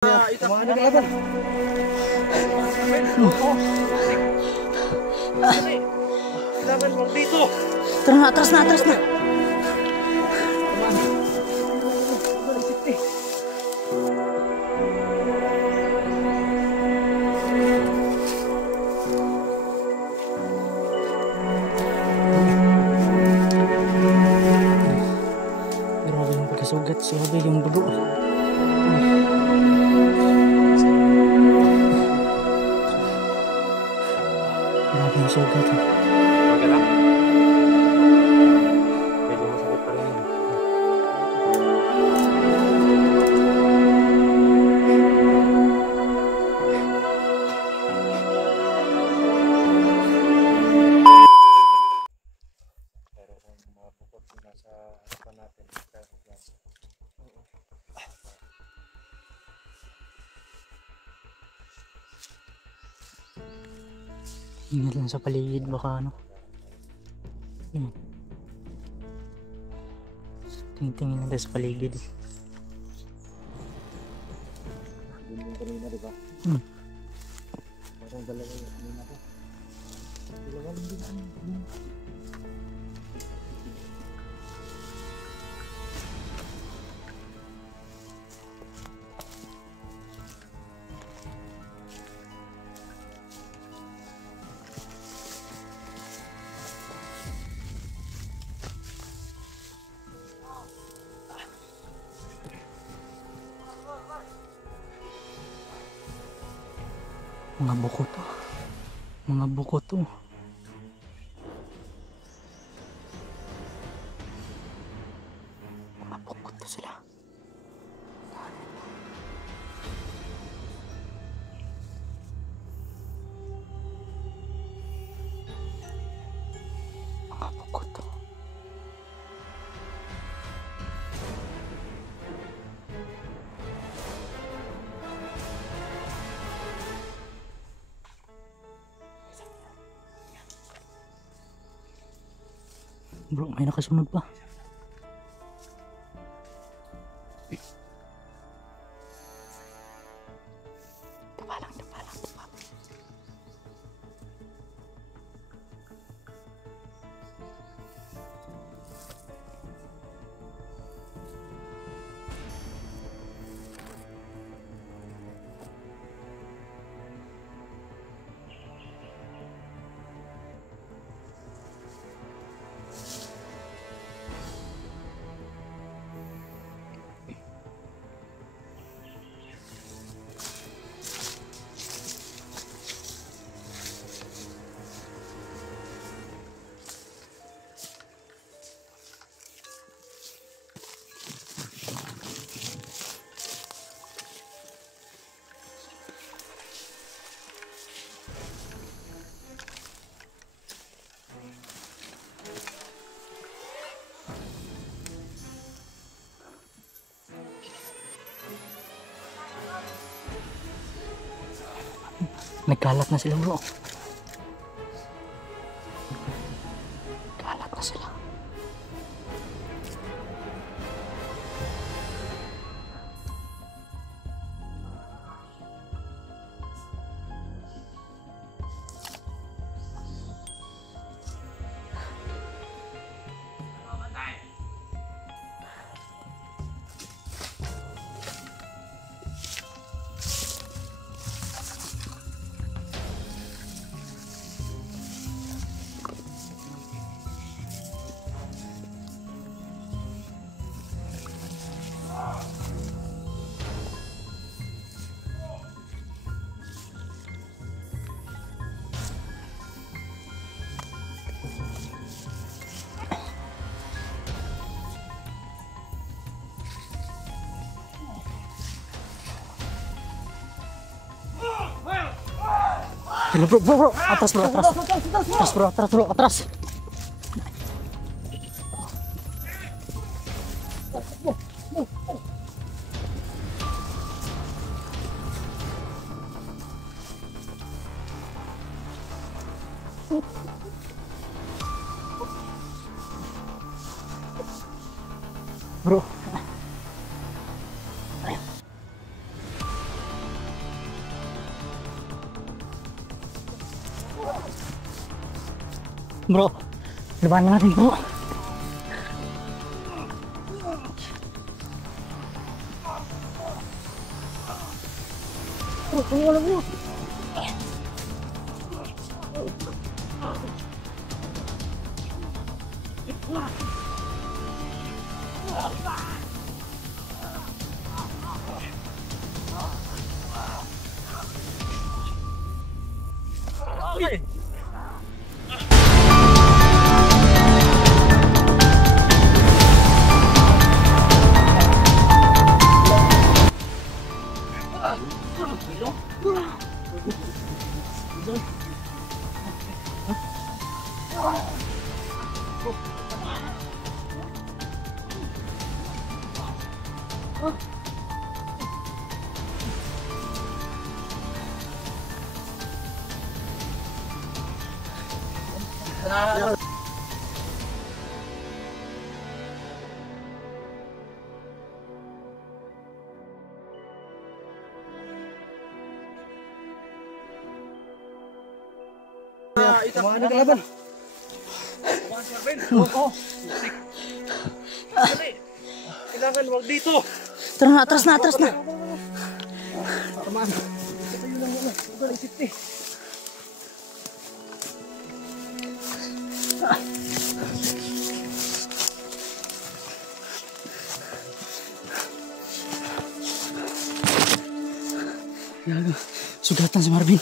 Kumain na kalaban. Kailangan mo dito. Tara na, atras na, atras na. Grabe yung pagkasugat, grabe yung dugo. Grabe yung sugat. Okay lang. Medyo masakit pa rin yun. Pero kung mga bukod nasa harapan natin, kaya yan. Ingat lang sa paligid, baka ano. Tingin-tingin natin sa paligid. Yun yung kanina, di ba? Parang dalawa yung kanina ko. Dalawa lang din ano. Mga buko to. Mga buko to. Mga buko to sila. Mga buko to. Bro, may nakasunod pa. Tapa lang, tapa lang, tapa. Nagkalat na sila, bro. Kalat na sila. Hello, bro, bro, bro. Atras, bro, atras. Atras, bro, atras, bro, atras. Bro. Bro, labanan natin bro. Bro, wala bro. Kumain na kalaban. Oo. Kailangan wag dito. Tara na, atras na, atras na. Tamaan. Ito yun lang wala. Huwag isip eh. Gago, sugatan si Marvin.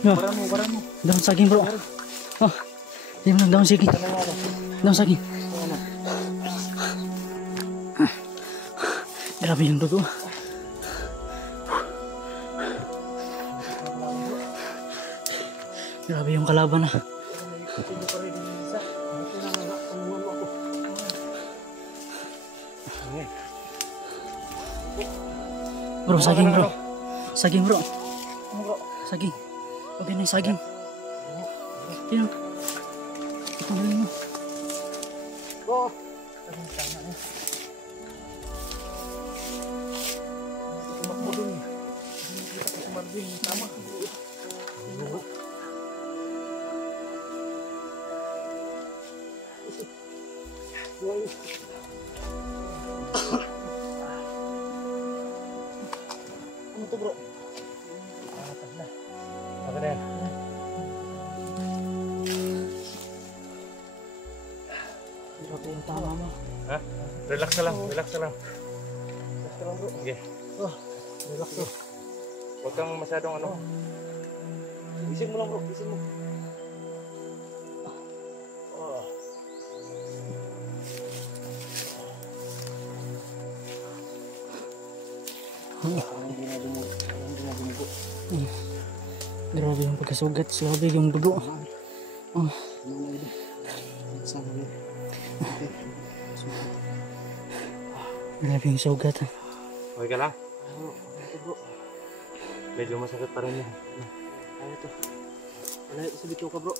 No. Baran mo. Daun saging bro. Oh, di mo daun saging. Daun saging. Grabe yung dugo. Grabe yung kalaban na. Bro, saging bro. Saging bro. Saging. Okay na yung saging. Yan. Ito na mo. Oo. Tama. Ano to bro? Apa na? Grabe yung tama mo. Ha? Relax na lang, relax na lang. Relax lang bro. Sige. Oh, relax bro. Huwag kang masyadong ano. Isin mo lang bro, isin mo. Oh. Hindi na dumugo. Grabe yung pagkasugat. Grabe yung dugo. Oh. Grabe yung sugat. Okay ka lang? Medyo masakit pa rin yan. Ano to? Wala sa bito ka bro.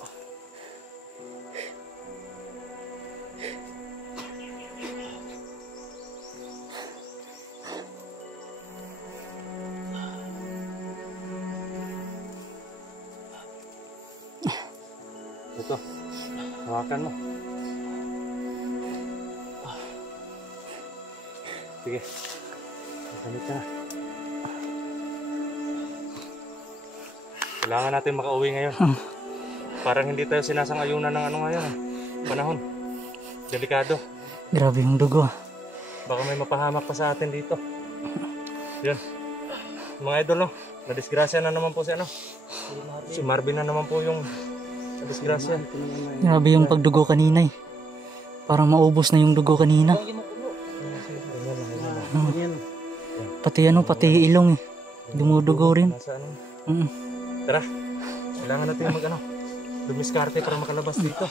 Ito, hawakan mo. Sige, masamit ka na. Kailangan natin makauwi ngayon. Parang hindi tayo sinasang-ayunan ng ano ngayon. Panahon. Delikado. Grabe yung dugo. Baka may mapahamak pa sa atin dito. Yan. Mga idol, no? Nadisgrasya na naman po si ano. Si Marvin na naman po yung nadisgrasya. Grabe yung pagdugo kanina eh. Parang maubos na yung dugo kanina. Pati ano, pati ilong eh. Dumudugo rin. Nasa ano? Mm. Tara, kailangan natin mag ano. dumiskarte para makalabas dito.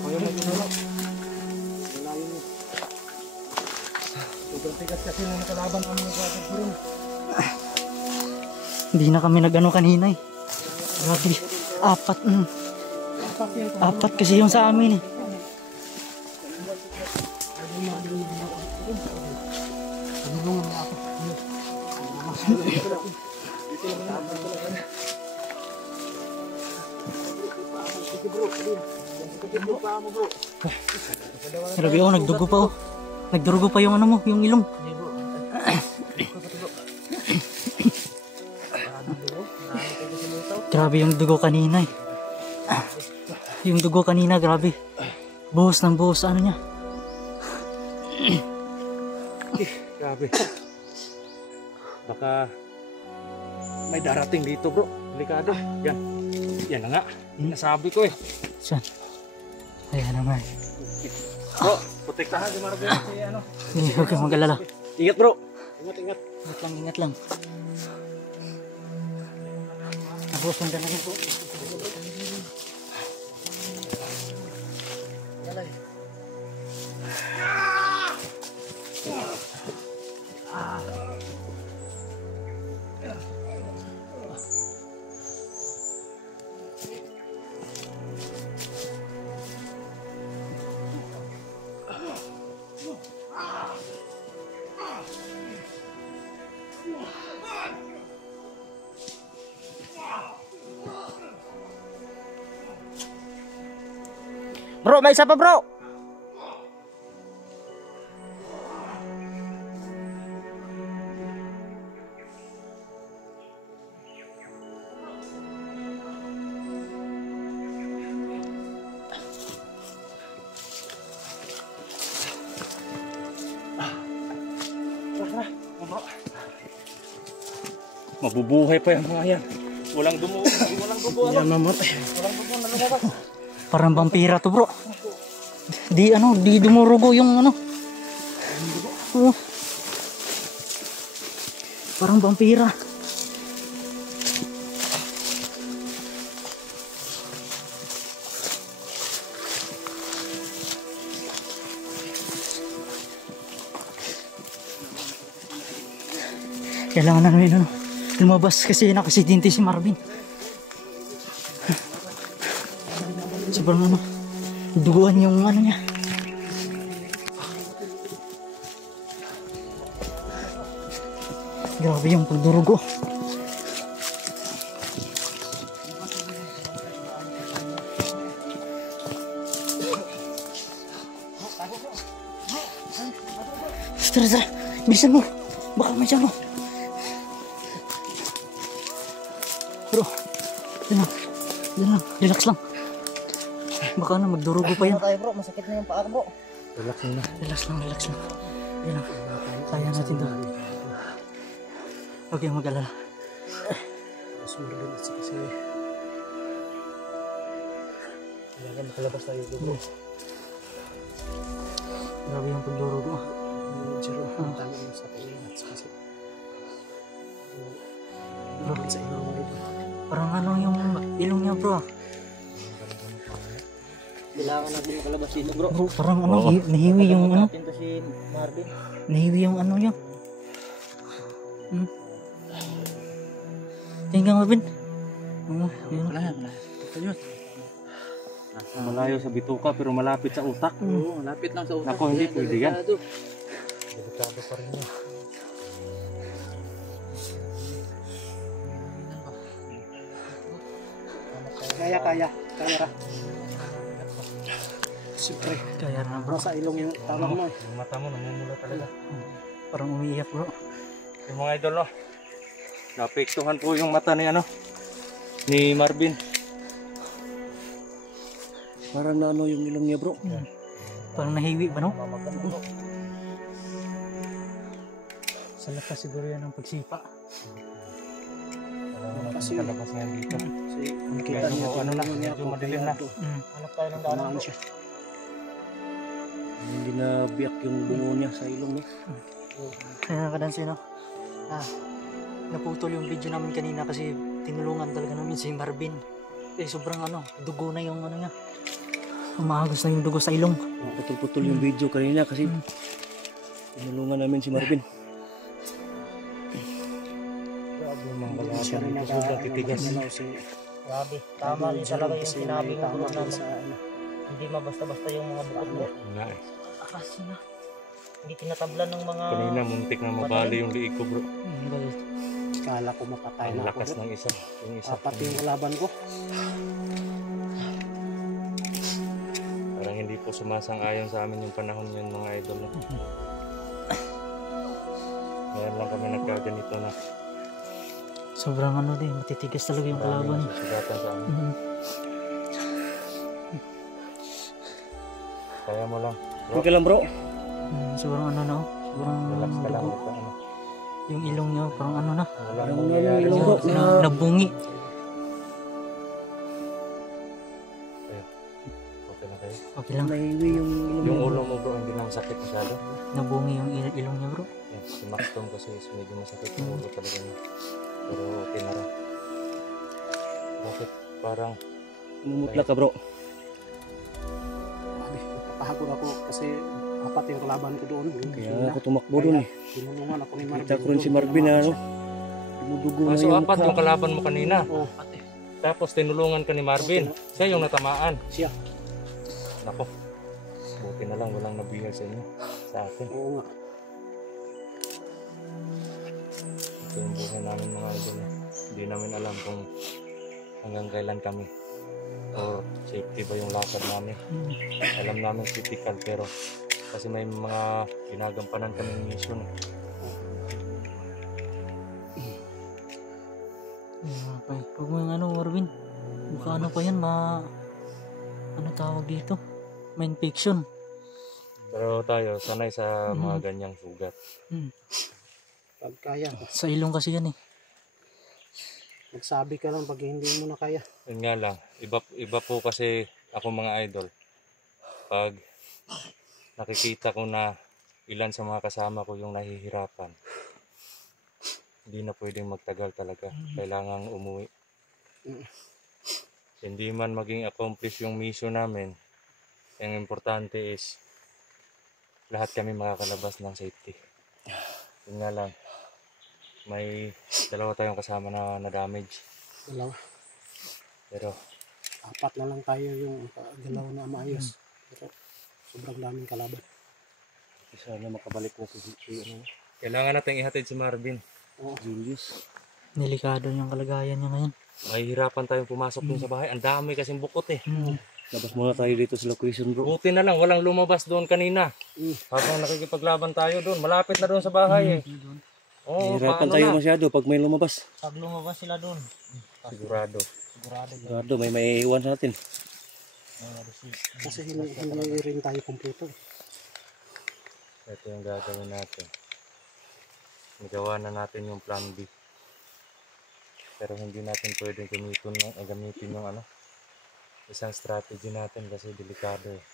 Ako yung nagtutulog. Malayo mo. Sobrang tigas kasi nung nakalaban ang mga water bro. Hindi na kami nag-ano kanina eh. Grabe. Apat. Apat kasi yung sa amin eh. Grabe oh, nagdugo pa oh. Nagdurugo pa yung ano mo, yung ilong. Grabe yung dugo kanina eh. Yung dugo kanina, grabe. Buhos ng buhos, ano niya. Grabe. Baka may darating dito bro. Delikado. Yan. Yan na nga. Nasabi ko eh. Saan? Ayan naman. Bro, protektahan si Marvin si ano. Hindi, huwag kang mag-alala. Ingat bro. Ingat, ingat. Ingat lang. Nabusundan na rin po. Bro, may isa pa bro. Mabubuhay pa yung mga yan. Walang dumo. Walang dugo. Yan mamatay. Walang dugo na lumabas. Parang vampira to bro. Di ano, di dumurugo yung ano. Oh. Parang vampira. Kailangan na namin ano, lumabas kasi nakasidente si Marvin. Sobrang ano, duguan yung ano niya. Grabe yung pagdurugo. Tara, tara, bilisan mo. Baka may siya mo. Bro, yan lang, relax lang. Baka na magdurugo pa yan. Tayo bro, masakit na yung paa bro. Relax na. Relax lang. Yan lang. Kaya natin to. Huwag kayong mag-alala. Sumarlin kasi kailangan makalabas tayo bro. Grabe yung pagdurugo. Jero, ang tama mo sa pag-ingat kasi. Bro, Sa ilong mo ito. parang ano yung ilong niya bro. Kailangan natin makalabas dito bro. Bro, parang ano, nahiwi yung ano. Natin to si Marvin. Nahiwi yung ano niya. Tingnan mo Marvin. Yun. Wala. Ito yun. Malayo sa bituka pero malapit sa utak. Oo, lapit lang sa utak. Ako, hindi pwede yan. Delikado. Delikado pa rin yan. Kaya ra. Siyempre, Kaya na bro. bro sa ilong yung talong mo eh. Yung mata mo namumula talaga. Parang umiiyak bro. Yung mga idol no. Napektuhan po yung mata ni ano ni Marvin. Parang na ano yung ilong niya bro. Parang nahiwi ba no? Sa lakas siguro yan ng pagsipa. Kasi kalabas nga dito. Kasi Kaya nakita niya ano na, niya medyo madilim na. Hanap tayo ng daanan siya. Hindi na biyak yung bungo niya sa ilong niya. Kaya nakadansin no? naputol yung video namin kanina kasi tinulungan talaga namin si Marvin. Sobrang dugo na yung niya. Umahagos na yung dugo sa ilong. Putol-putol yung video kanina kasi tinulungan namin si Marvin. Grabe yung mga kalahatan. Sobrang titigas. Grabe, tama rin talaga yung sinabi mo doon na hindi mabasta-basta yung mga bukod mo. Nga eh. Akas na. Hindi tinatablan ng mga... Kanina muntik na mabali yung liig ko bro. Kala ko mapatay Ang na lakas ako. ng isa. Yung isa. Apat yung kalaban ko. Parang hindi po sumasang-ayon sa amin yung panahon yun mga idol. Ngayon lang kami nagkaganito na. Sobrang din, matitigas talaga yung kalaban. Susugatan sa amin. Kaya mo lang. Okay lang bro. Sobrang sobrang Relax ka lang. dugo. Yung ilong niya, parang na. Walang Yung mangyayari. ilong ko. Nabungi. Okay lang kayo. Okay lang. Nahiwi yung ilong. Yung ulo mo bro, hindi lang sakit masyado. Nabungi yung ilong niya bro. Yan, si Maxton kasi medyo masakit yung ulo talaga niya. Pero okay na rin. Bakit? Parang Mumutla ka bro. Napapahagod ako kasi apat yung kalaban ko doon. Kaya ako tumakbo doon eh. Tinulungan ako ni Marvin. Kita ko rin si Marvin na dumudugo na so yung apat yung kalaban mo kanina. Oh, Tapos tinulungan ka ni Marvin. Siya yung natamaan. siya. Nako. Buti na lang walang nabihal sa inyo. Sa atin. Oo nga. Ito yung buhay namin mga idol. Hindi namin alam kung hanggang kailan kami. O safety ba yung lakad namin. Alam namin critical pero kasi may mga ginagampanan kami mission. Huwag mo yung Marvin. Baka pa yan, tawag dito? May infection. Pero tayo sanay sa mga ganyang sugat. Pag kaya. Sa ilong kasi yan eh. Magsabi ka lang pag hindi mo na kaya. Yun nga lang, iba po kasi ako mga idol. Pag nakikita ko na ilan sa mga kasama ko yung nahihirapan, hindi na pwedeng magtagal talaga. Kailangang umuwi. Hindi man maging accomplish yung mission namin, ang importante is lahat kami makakalabas ng safety. Yun nga lang, may dalawa tayong kasama na damage. Dalawa. Pero Apat na lang tayo yung galaw na maayos. Pero sobrang daming kalaban. Sana makabalik na si kailangan natin ihatid si Marvin. Oh, Julius. Delikado yung kalagayan niya ngayon. Mahihirapan tayong pumasok dun sa bahay. Ang dami kasing bukot eh. Labas muna tayo dito sa location bro. Buti na lang, walang lumabas doon kanina. Habang nakikipaglaban tayo doon. Malapit na doon sa bahay eh. Oo, Hirapan paano tayo na? masyado pag may lumabas. Pag lumabas sila doon, Sigurado. Sigurado may maiiwan sa atin. Kasi hindi rin tayo kompleto. Ito yung gagawin natin. Nagawa na natin yung plan B. Pero hindi natin pwedeng gamitin yung isang strategy natin kasi delikado eh.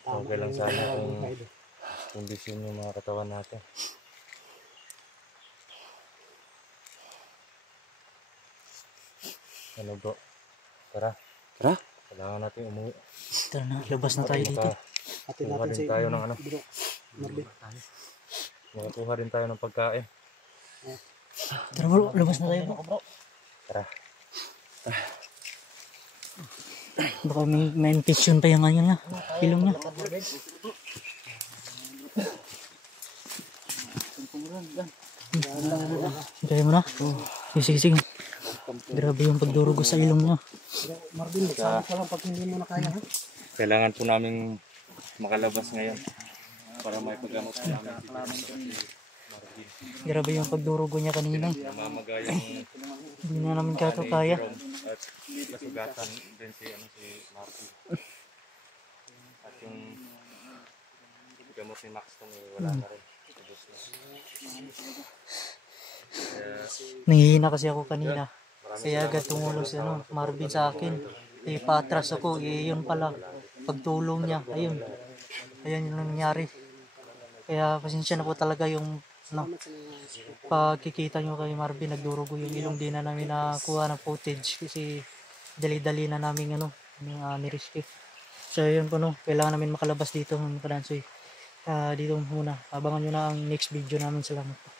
Okay lang sana kung kondisyon yung mga katawan natin. Ano bro? Tara. Tara. Kailangan natin umuwi. tara na, labas na tayo dito. Atin Kuha natin din si tayo ng bro. Marvin. Makakuha rin tayo ng pagkain. Tara bro, labas na tayo bro. Tara. Baka may infection pa yung ngayon ilong niya. Kaya mo na? Sige. Grabe yung pagdurugo sa ilong niya. Marvin, magsabi ka lang pag hindi mo na kaya. Ha? Kailangan po namin makalabas ngayon para may paggamot namin. Grabe yung pagdurugo niya kanina. Namamaga yung Hindi na namin kaya. at nasugatan din si Marky. At yung gamot ni Maxton wala na rin. Ubus na. Kaya Nangihina kasi ako kanina. Kaya agad tumulong si Marvin sa akin. Patras ako. Yun pala. Pagtulong niya. Ayun yung nangyari. Kaya pasensya na po talaga yung No. Pagkikita nyo kay Marvin, nagdurugo yung ilong, di na namin nakuha ng footage kasi dali-dali na namin nirescue. So yun po, no, kailangan namin makalabas dito mga kadansoy. Dito muna, abangan nyo na ang next video namin. Salamat po.